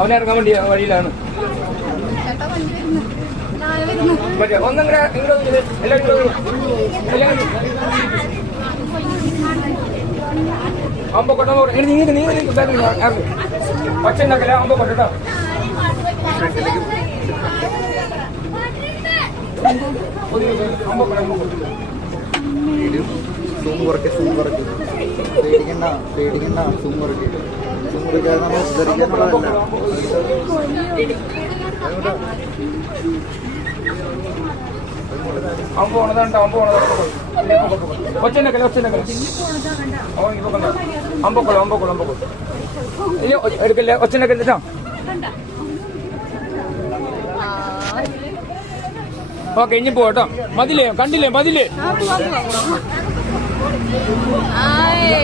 അവനെ ഇറങ്ങാൻ വേണ്ടി വഴിയിലാണ്. ഒന്നങ്ങനെ അമ്പ കൊട്ട നീ ഒച്ച ഉണ്ടാക്കല അമ്പ കൊട്ടോ. പേടിക്കണ്ട പേടിക്കണ്ട സൂമറക്ക് ധരിക്കാനുള്ളതല്ല. അമ്പ പോണതാണ്ടോ അമ്പ പോണതാ ഒച്ചണ്ടാക്കല അമ്പക്കോളൂ ഇല്ല എടുക്കല്ലേ ഒച്ചണ്ടാക്കല്ലോ. ഓക്കെ ഇനി പോട്ടോ. മതിലേ കണ്ടില്ലേ മതിലേ.